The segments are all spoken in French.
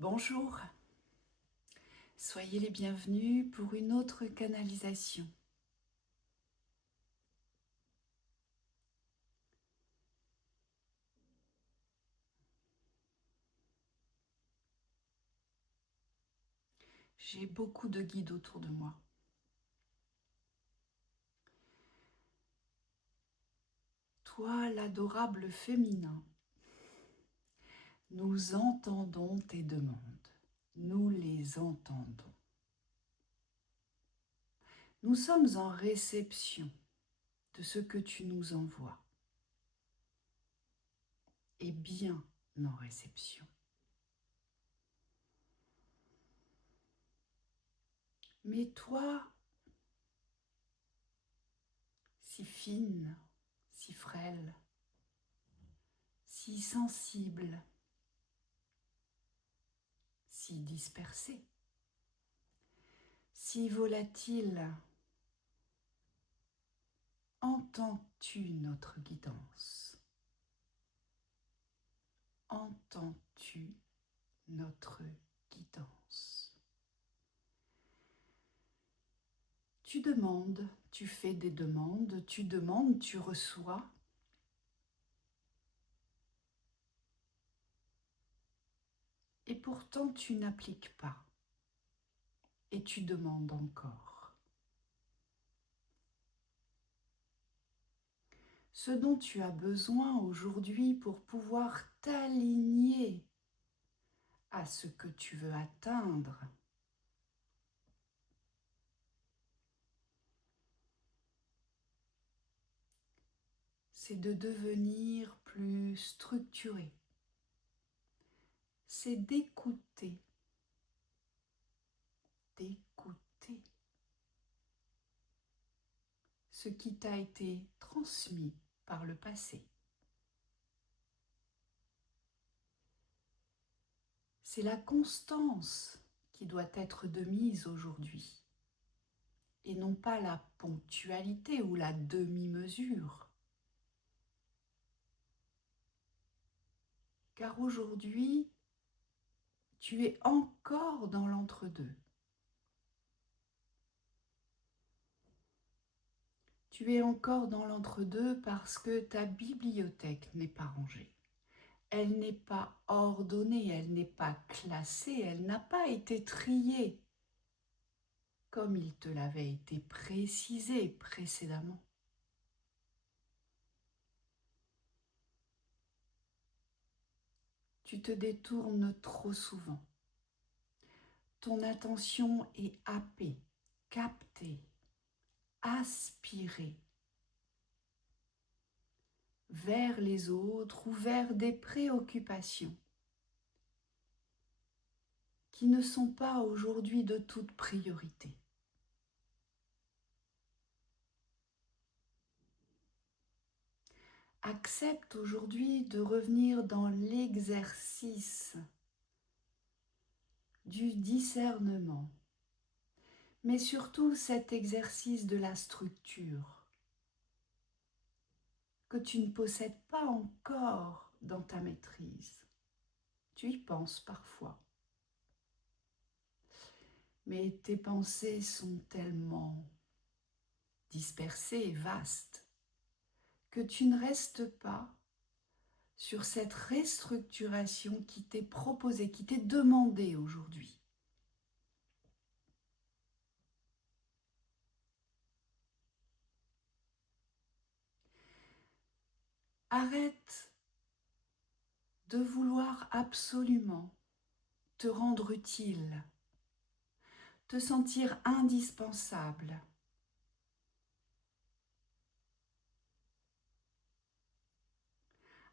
Bonjour, soyez les bienvenus pour une autre canalisation. J'ai beaucoup de guides autour de moi. Toi, l'adorable féminin, nous entendons tes demandes, nous les entendons. Nous sommes en réception de ce que tu nous envoies, et bien en réception. Mais toi, si fine, si frêle, si sensible, si dispersée, si volatile, entends-tu notre guidance? Entends-tu notre guidance? Tu demandes, tu fais des demandes, tu demandes, tu reçois. Et pourtant tu n'appliques pas. Et tu demandes encore. Ce dont tu as besoin aujourd'hui pour pouvoir t'aligner à ce que tu veux atteindre, c'est de devenir plus structuré. C'est d'écouter ce qui t'a été transmis par le passé. C'est la constance qui doit être de mise aujourd'hui, et non pas la ponctualité ou la demi-mesure. Car aujourd'hui, tu es encore dans l'entre-deux. Tu es encore dans l'entre-deux parce que ta bibliothèque n'est pas rangée. Elle n'est pas ordonnée, elle n'est pas classée, elle n'a pas été triée comme il te l'avait été précisé précédemment. Tu te détournes trop souvent. Ton attention est happée, captée, aspirée vers les autres ou vers des préoccupations qui ne sont pas aujourd'hui de toute priorité. Accepte aujourd'hui de revenir dans l'exercice du discernement, mais surtout cet exercice de la structure que tu ne possèdes pas encore dans ta maîtrise. Tu y penses parfois. Mais tes pensées sont tellement dispersées et vastes que tu ne restes pas sur cette restructuration qui t'est proposée, qui t'est demandée aujourd'hui. Arrête de vouloir absolument te rendre utile, te sentir indispensable.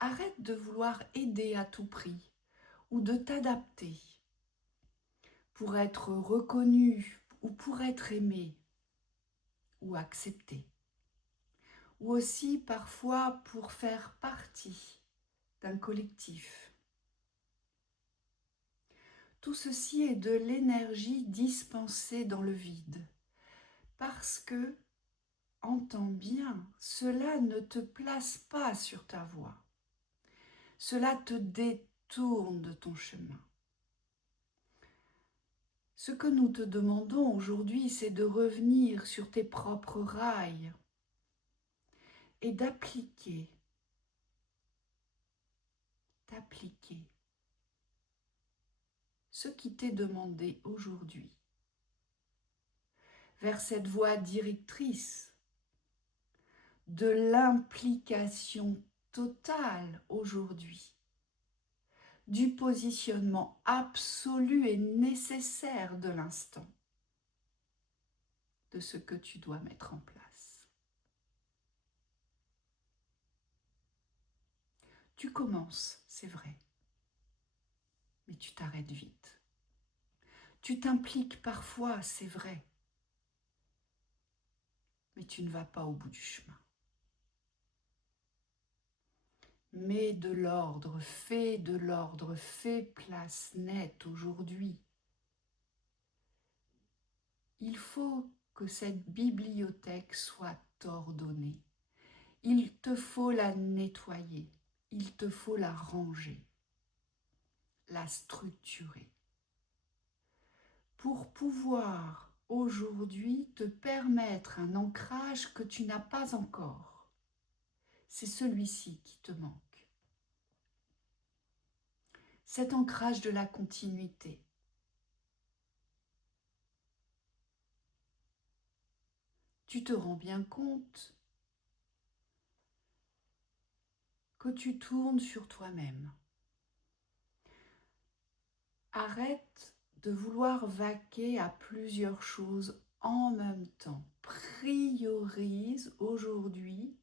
Arrête de vouloir aider à tout prix ou de t'adapter pour être reconnu ou pour être aimé ou accepté. Ou aussi parfois pour faire partie d'un collectif. Tout ceci est de l'énergie dispensée dans le vide, parce que, entends bien, cela ne te place pas sur ta voie. Cela te détourne de ton chemin. Ce que nous te demandons aujourd'hui, c'est de revenir sur tes propres rails et d'appliquer ce qui t'est demandé aujourd'hui vers cette voie directrice de l'implication totale aujourd'hui, du positionnement absolu et nécessaire de l'instant, de ce que tu dois mettre en place. Tu commences, c'est vrai, mais tu t'arrêtes vite. Tu t'impliques parfois, c'est vrai, mais tu ne vas pas au bout du chemin. Mets de l'ordre, fais place nette aujourd'hui. Il faut que cette bibliothèque soit ordonnée. Il te faut la nettoyer, il te faut la ranger, la structurer, pour pouvoir aujourd'hui te permettre un ancrage que tu n'as pas encore. C'est celui-ci qui te manque. Cet ancrage de la continuité. Tu te rends bien compte que tu tournes sur toi-même. Arrête de vouloir vaquer à plusieurs choses en même temps. Priorise aujourd'hui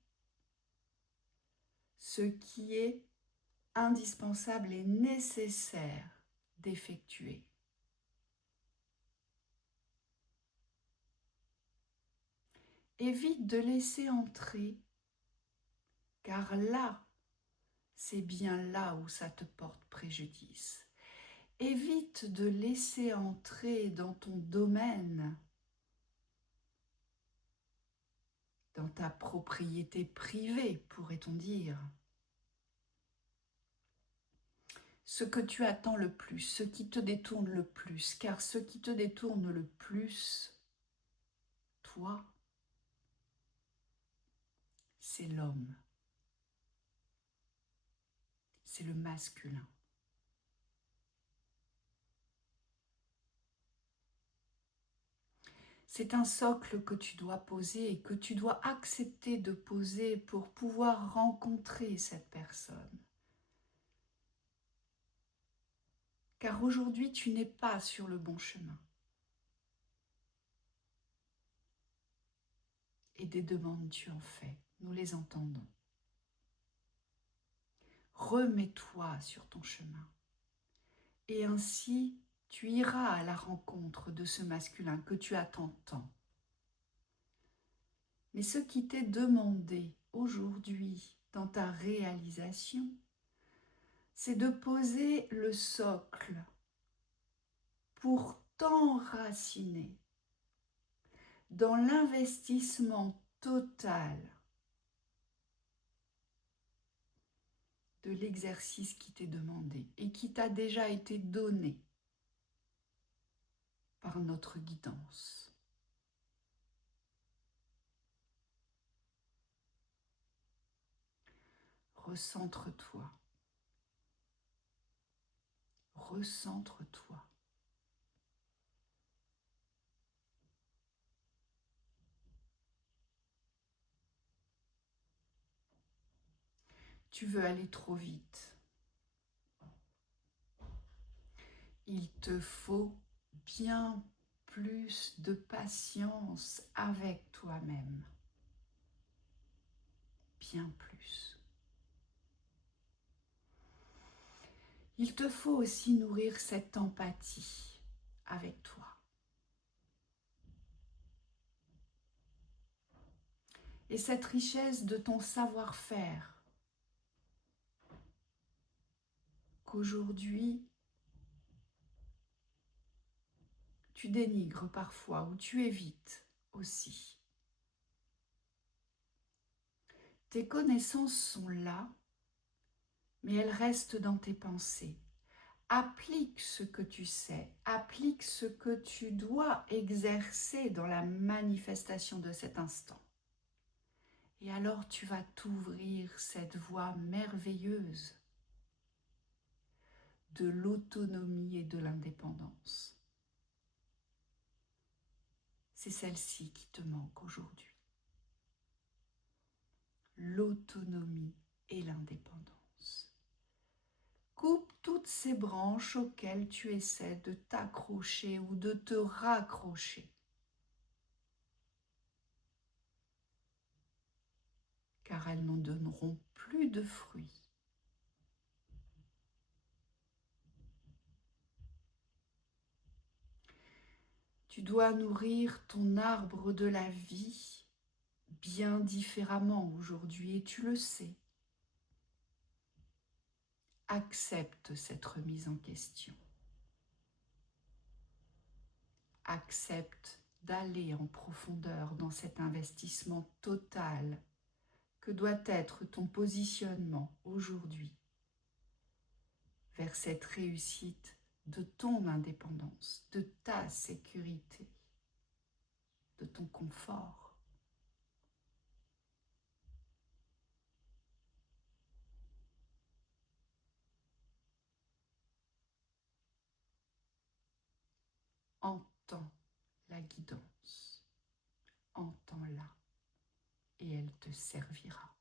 ce qui est indispensable et nécessaire d'effectuer. Évite de laisser entrer, car là, c'est bien là où ça te porte préjudice. Évite de laisser entrer dans ton domaine, dans ta propriété privée, pourrait-on dire, ce que tu attends le plus, ce qui te détourne le plus, car ce qui te détourne le plus, toi, c'est l'homme, c'est le masculin. C'est un socle que tu dois poser et que tu dois accepter de poser pour pouvoir rencontrer cette personne. Car aujourd'hui, tu n'es pas sur le bon chemin. Et des demandes, tu en fais. Nous les entendons. Remets-toi sur ton chemin. Et ainsi, tu iras à la rencontre de ce masculin que tu attends tant. Mais ce qui t'est demandé aujourd'hui dans ta réalisation, c'est de poser le socle pour t'enraciner dans l'investissement total de l'exercice qui t'est demandé et qui t'a déjà été donné par notre guidance. Recentre-toi. Recentre-toi. Tu veux aller trop vite. Il te faut bien plus de patience avec toi-même. Bien plus. Il te faut aussi nourrir cette empathie avec toi. Et cette richesse de ton savoir-faire qu'aujourd'hui tu dénigres parfois ou tu évites aussi. Tes connaissances sont là, mais elles restent dans tes pensées. Applique ce que tu sais, applique ce que tu dois exercer dans la manifestation de cet instant. Et alors tu vas t'ouvrir cette voie merveilleuse de l'autonomie et de l'indépendance. C'est celle-ci qui te manque aujourd'hui. L'autonomie et l'indépendance. Coupe toutes ces branches auxquelles tu essaies de t'accrocher ou de te raccrocher. Car elles n'en donneront plus de fruits. Tu dois nourrir ton arbre de la vie bien différemment aujourd'hui et tu le sais. Accepte cette remise en question. Accepte d'aller en profondeur dans cet investissement total que doit être ton positionnement aujourd'hui vers cette réussite de ton indépendance, de ta sécurité, de ton confort. Entends la guidance, entends-la et elle te servira.